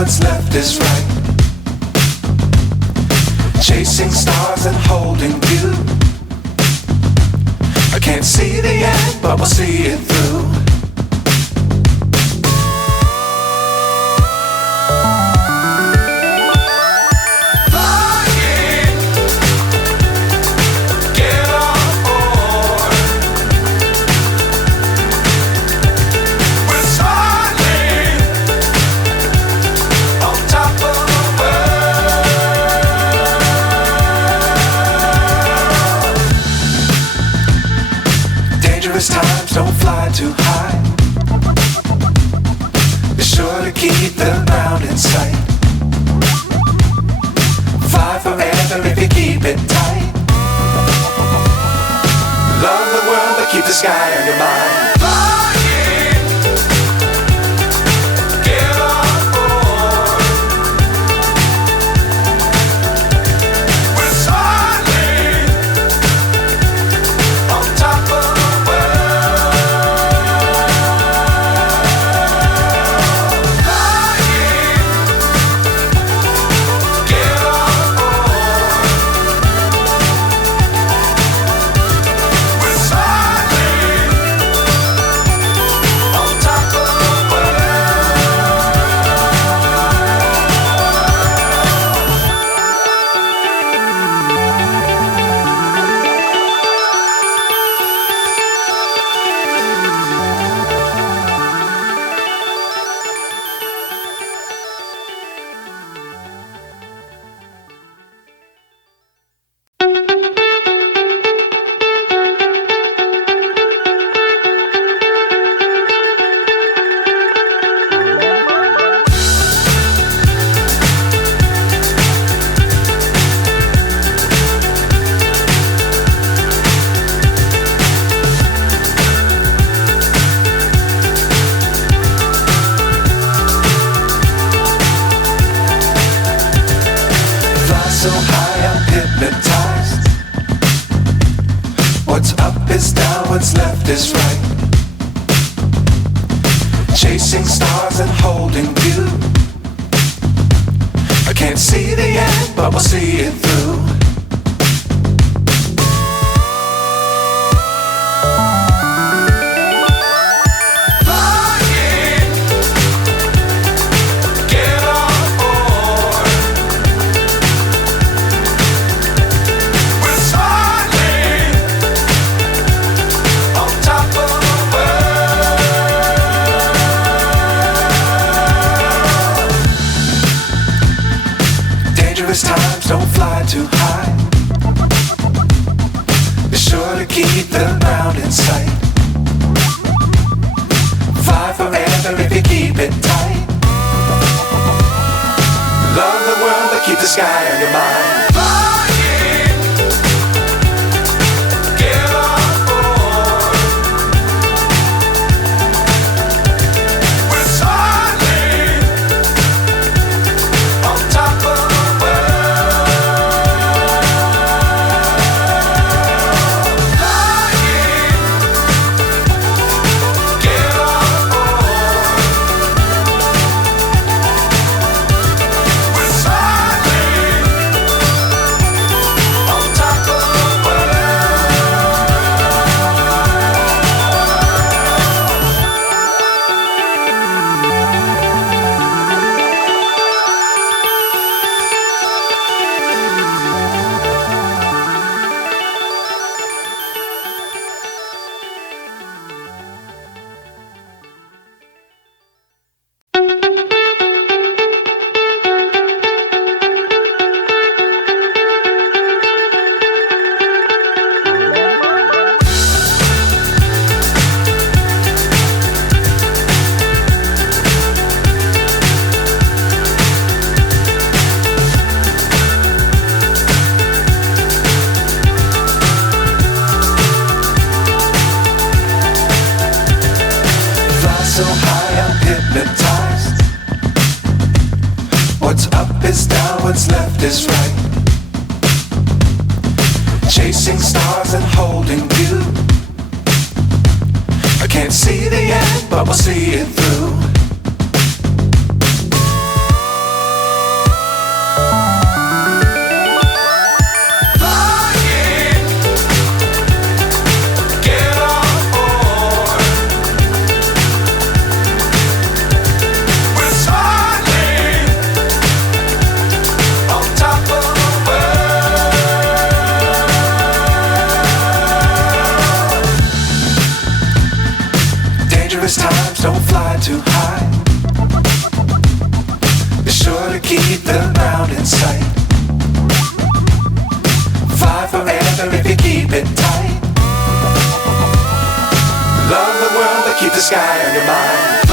what's left is right. Chasing stars and holding you. I can't see the end, but we'll see it through. Times don't fly too high. Be sure to keep the ground in sight. Fly forever if you keep it tight. Love the world but keep the sky on your mind. So high I'm hypnotized. What's up is down, what's left is right. Chasing stars and holding you. I can't see the end, but we'll see it through. Times don't fly too high. Be sure to keep the ground in sight. Fly forever if you keep it tight. Love the world but keep the sky on your mind. So high I'm hypnotized. What's up is down, what's left is right. Chasing stars and holding you. I can't see the end, but we'll see it through. don't fly too high. Be sure to keep the ground in sight. Fly forever if you keep it tight. Love the world, but keep the sky on your mind.